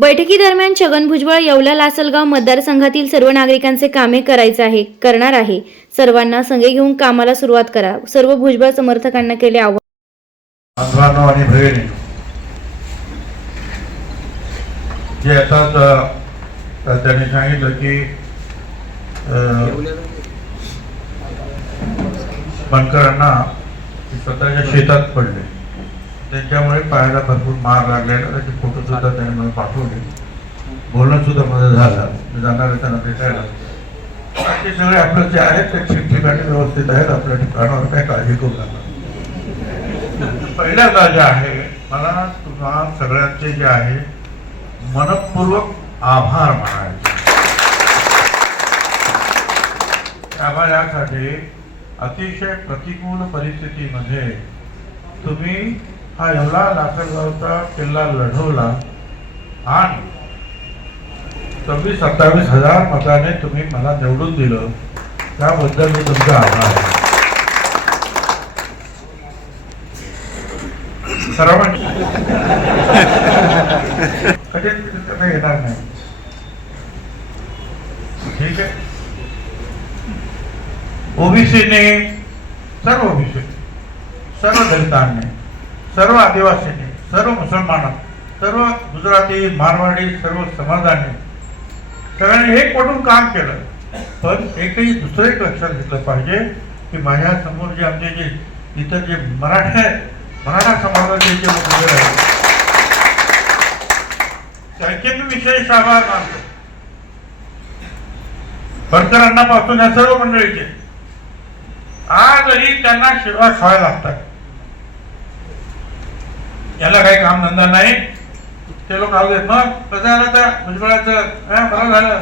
बैठकीदरम्यान छगन भुजबळ येवला लासलगाव मतदारसंघातील सर्व नागरिकांचे कामे करायचे आहे करणार आहे. सर्वांना संघे घेऊन कामाला सुरुवात करा. सर्व भुजबळ समर्थकांना केले आवाहन. आणि जे आताच त्यांनी सांगितलं की बनकरांना स्वतःच्या शेतात पडले. त्यांच्यामुळे पायाला भरपूर मार लागलेला त्याचे फोटो सुद्धा त्यांनी मला पाठवले. बोलणं सुद्धा माझं झालं. मी जाणार त्यांना भेटायला. ते सगळे आपलं जे आहेत ते ठिकठिकाणी व्यवस्थित आहेत. आपल्या ठिकाणावर काय काळजी करू नका. पहिल्यांदा जे आहे मला तुम्हा सगळ्यांचे जे आहे मनपूर्वक आभार मानायचे. आभार यासाठी अतिशय प्रतिकूल परिस्थितीमध्ये तुम्ही हा एवढा लासलगावचा किल्ला लढवला आणि सव्वीस सत्तावीस हजार मताने तुम्ही मला निवडून दिलं त्याबद्दल मी तुमचा आभार. आहे सर्वांनी. कठीण त्यांना येणार नाही. ठीक आहे? ओबीसीने सर्व ओबीसी सर्व दलितांनी सर्व आदिवासींनी सर्व मुसलमान सर्व गुजराती मारवाडी सर्व समाजाने सगळ्यांनी एक पटून काम केलं. पण एकही दुसरं एक लक्षात घेतलं पाहिजे की माझ्यासमोर जे आमचे जे इतर जे मराठे आहेत मराठा समाजाचे जे लोक उभे आहेत त्यांचे मी विशेष आभार मानतो. बनकरांना पासून या सर्व मंडळीचे. आजही त्यांना शिरवा खावा लागतात. याला काही काम धंदा नाही. ते लोक राहू देत मग कसं झालं तर भुजबळाचं बरं झालं.